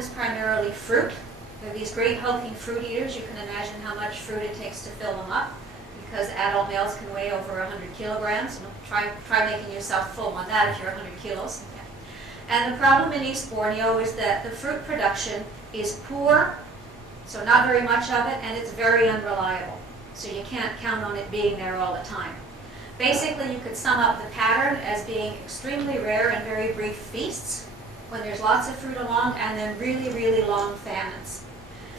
is primarily fruit. They're these great hulking fruit eaters. You can imagine how much fruit it takes to fill them up, because adult males can weigh over 100 kilograms. Try making yourself full on that if you're 100 kilos. And the problem in East Borneo is that the fruit production is poor, so not very much of it, and it's very unreliable. So you can't count on it being there all the time. Basically, you could sum up the pattern as being extremely rare and very brief feasts, when there's lots of fruit along, and then really, really long famines.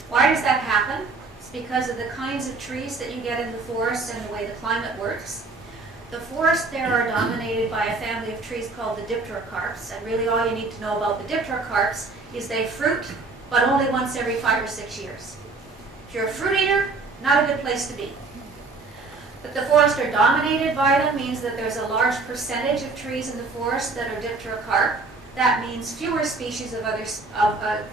Why does that happen? It's because of the kinds of trees that you get in the forest and the way the climate works. The forests there are dominated by a family of trees called the dipterocarps, and really all you need to know about the dipterocarps is they fruit, but only once every 5 or 6 years. If you're a fruit eater, not a good place to be. But the forests are dominated by them means that there's a large percentage of trees in the forest that are dipterocarp. That means fewer species of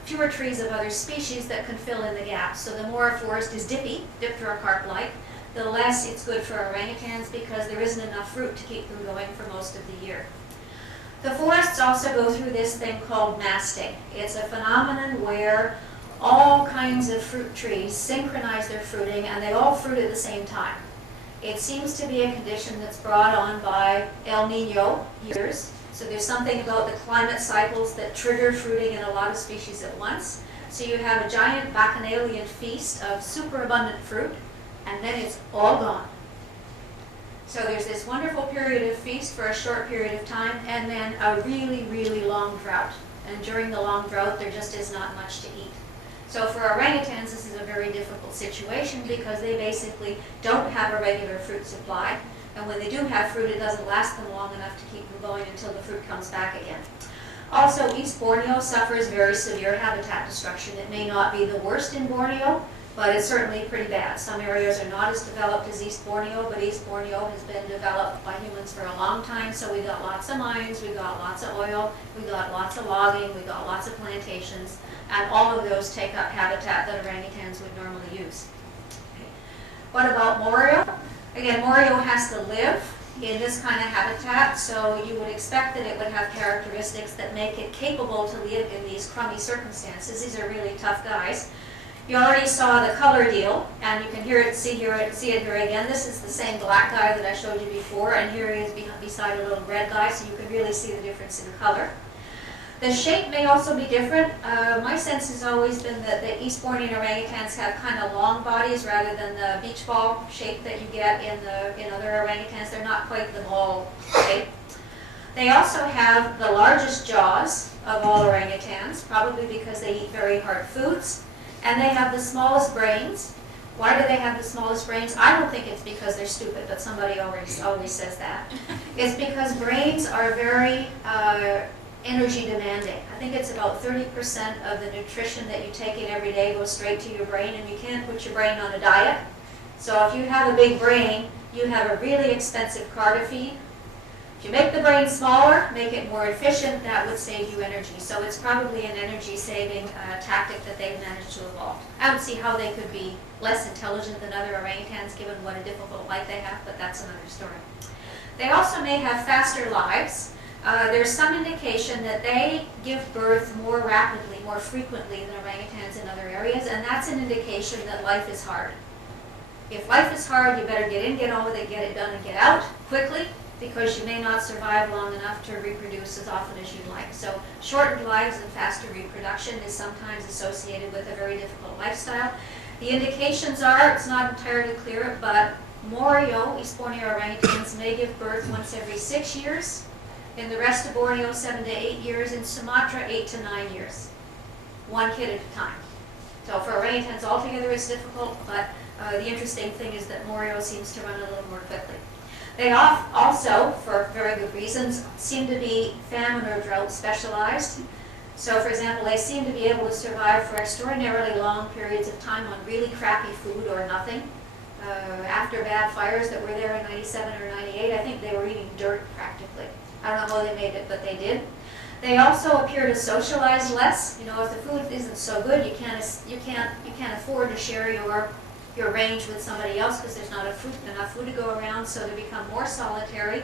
fewer trees of other species that can fill in the gaps. So the more a forest is dipterocarp-like, the less it's good for orangutans because there isn't enough fruit to keep them going for most of the year. The forests also go through this thing called masting. It's a phenomenon where all kinds of fruit trees synchronize their fruiting and they all fruit at the same time. It seems to be a condition that's brought on by El Nino years. So there's something about the climate cycles that trigger fruiting in a lot of species at once. So you have a giant bacchanalian feast of superabundant fruit, and then it's all gone. So there's this wonderful period of feast for a short period of time, and then a really, really long drought. And during the long drought, there just is not much to eat. So for orangutans, this is a very difficult situation because they basically don't have a regular fruit supply. And when they do have fruit, it doesn't last them long enough to keep them going until the fruit comes back again. Also, East Borneo suffers very severe habitat destruction. It may not be the worst in Borneo, but it's certainly pretty bad. Some areas are not as developed as East Borneo, but East Borneo has been developed by humans for a long time. So we got lots of mines, we got lots of oil, we got lots of logging, we got lots of plantations, and all of those take up habitat that orangutans would normally use. Okay. What about Morio? Again, Morio has to live in this kind of habitat, so you would expect that it would have characteristics that make it capable to live in these crummy circumstances. These are really tough guys. You already saw the color deal, and you can see it here again. This is the same black guy that I showed you before, and here he is beside a little red guy, so you can really see the difference in color. The shape may also be different. My sense has always been that the East Bornean orangutans have kind of long bodies rather than the beach ball shape that you get in other orangutans. They're not quite the ball shape. They also have the largest jaws of all orangutans, probably because they eat very hard foods. And they have the smallest brains. Why do they have the smallest brains? I don't think it's because they're stupid, but somebody always says that. It's because brains are very energy demanding. I think it's about 30% of the nutrition that you take in every day goes straight to your brain, and you can't put your brain on a diet. So if you have a big brain, you have a really expensive car to feed. If you make the brain smaller, make it more efficient, that would save you energy. So it's probably an energy-saving tactic that they've managed to evolve. I don't see how they could be less intelligent than other orangutans given what a difficult life they have, but that's another story. They also may have faster lives. There's some indication that they give birth more rapidly, more frequently than orangutans in other areas, and that's an indication that life is hard. If life is hard, you better get in, get on with it, get it done, and get out quickly, because you may not survive long enough to reproduce as often as you'd like. So shortened lives and faster reproduction is sometimes associated with a very difficult lifestyle. The indications are, it's not entirely clear, but Morio, East Borneo orangutans, may give birth once every 6 years. In the rest of Borneo, 7 to 8 years. In Sumatra, 8 to 9 years. One kid at a time. So for orangutans altogether it's difficult, but the interesting thing is that Morio seems to run a little more quickly. They also, for very good reasons, seem to be famine or drought specialized. So for example, they seem to be able to survive for extraordinarily long periods of time on really crappy food or nothing. After bad fires that were there in 97 or 98, I think they were eating dirt practically. I don't know how they made it, but they did. They also appear to socialize less. You know, if the food isn't so good, you can't afford to share your range with somebody else because there's not enough food to go around, so they become more solitary.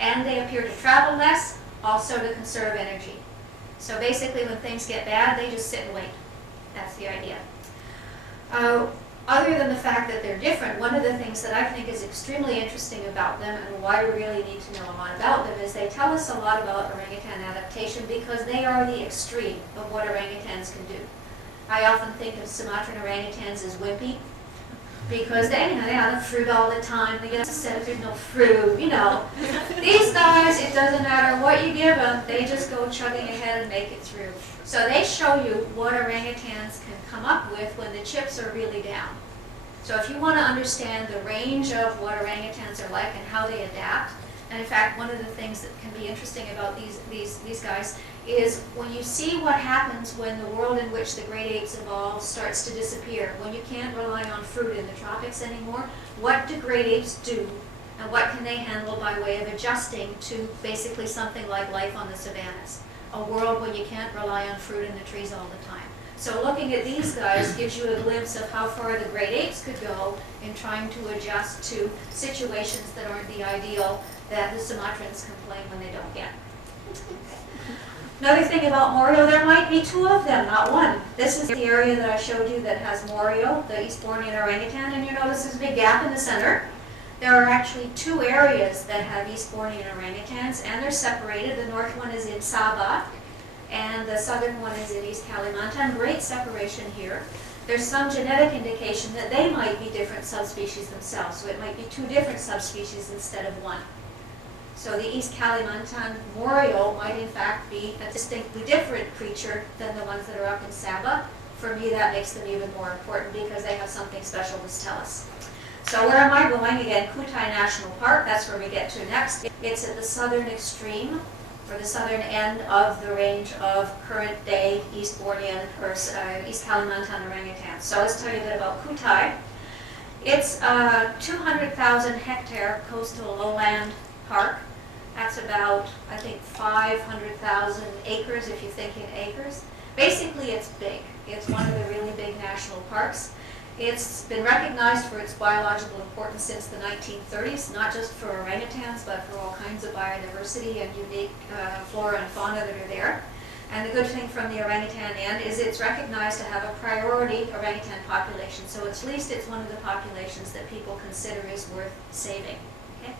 And they appear to travel less, also to conserve energy. So basically when things get bad, they just sit and wait. That's the idea. Other than the fact that they're different, one of the things that I think is extremely interesting about them and why we really need to know a lot about them is they tell us a lot about orangutan adaptation because they are the extreme of what orangutans can do. I often think of Sumatran orangutans as wimpy because they have the fruit all the time. They get upset if there's no fruit, These guys, it doesn't matter what you give them, they just go chugging ahead and make it through. So they show you what orangutans can come up with when the chips are really down. So if you want to understand the range of what orangutans are like and how they adapt, and in fact one of the things that can be interesting about these guys is when you see what happens when the world in which the great apes evolved starts to disappear, when you can't rely on fruit in the tropics anymore, what do great apes do and what can they handle by way of adjusting to basically something like life on the savannas? A world where you can't rely on fruit in the trees all the time. So looking at these guys gives you a glimpse of how far the great apes could go in trying to adjust to situations that aren't the ideal that the Sumatrans complain when they don't get. Another thing about Morio, there might be two of them, not one. This is the area that I showed you that has Morio, the Eastbournian orangutan, and you notice there's a big gap in the center. There are actually two areas that have Eastbournian orangutans, and they're separated. The north one is in Sabah, and the southern one is in East Kalimantan. Great separation here. There's some genetic indication that they might be different subspecies themselves, so it might be two different subspecies instead of one. So the East Kalimantan Morio might in fact be a distinctly different creature than the ones that are up in Sabah. For me, that makes them even more important because they have something special to tell us. So where am I going? Again, Kutai National Park, that's where we get to next. It's at the southern extreme, or the southern end of the range of current-day Eastbournian or East Kalimantan orangutans. So let's tell you a bit about Kutai. It's a 200,000 hectare coastal lowland park. That's about, I think, 500,000 acres if you think in acres. Basically, it's big. It's one of the really big national parks. It's been recognized for its biological importance since the 1930s, not just for orangutans, but for all kinds of biodiversity and unique flora and fauna that are there. And the good thing from the orangutan end is it's recognized to have a priority orangutan population. So at least it's one of the populations that people consider is worth saving. Okay?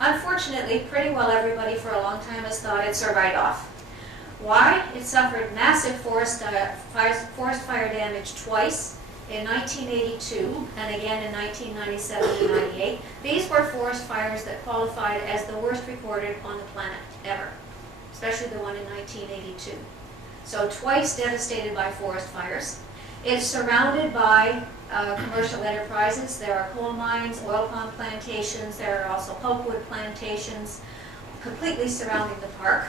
Unfortunately, pretty well everybody for a long time has thought it's a write-off. Why? It suffered massive forest fire damage twice. In 1982 and again in 1997 and 98. These were forest fires that qualified as the worst recorded on the planet ever, especially the one in 1982. So twice devastated by forest fires. It's surrounded by commercial enterprises. There are coal mines, oil palm plantations, there are also pulpwood plantations completely surrounding the park.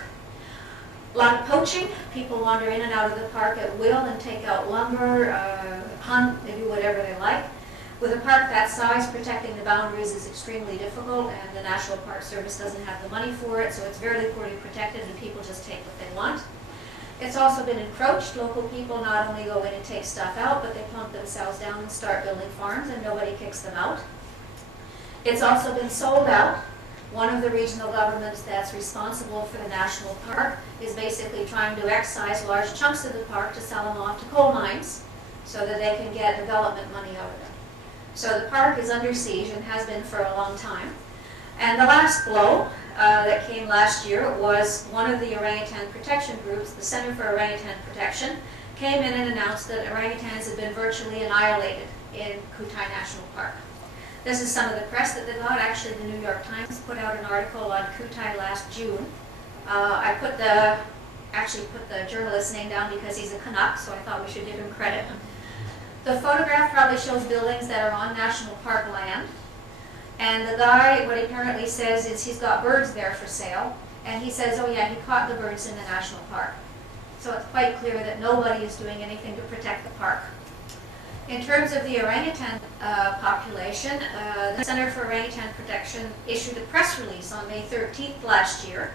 A lot of poaching. People wander in and out of the park at will and take out lumber, hunt, they do whatever they like. With a park that size, protecting the boundaries is extremely difficult, and the National Park Service doesn't have the money for it, so it's very poorly protected and people just take what they want. It's also been encroached. Local people not only go in and take stuff out, but they plunk themselves down and start building farms, and nobody kicks them out. It's also been sold out. One of the regional governments that's responsible for the national park is basically trying to excise large chunks of the park to sell them off to coal mines so that they can get development money out of them. So the park is under siege and has been for a long time. And the last blow that came last year was one of the orangutan protection groups, the Center for Orangutan Protection, came in and announced that orangutans had been virtually annihilated in Kutai National Park. This is some of the press that they got. Actually, the New York Times put out an article on Kutai last June. I put the journalist's name down because he's a Canuck, so I thought we should give him credit. The photograph probably shows buildings that are on national park land. And the guy, what he apparently says is he's got birds there for sale. And he says, oh yeah, he caught the birds in the national park. So it's quite clear that nobody is doing anything to protect the park. In terms of the orangutan population, the Center for Orangutan Protection issued a press release on May 13th last year,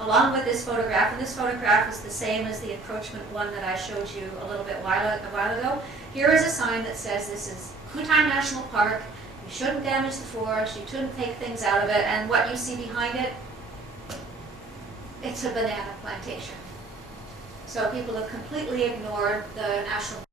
along with this photograph. And this photograph is the same as the encroachment one that I showed you a little bit a while ago. Here is a sign that says this is Kutai National Park. You shouldn't damage the forest. You shouldn't take things out of it. And what you see behind it, it's a banana plantation. So people have completely ignored the national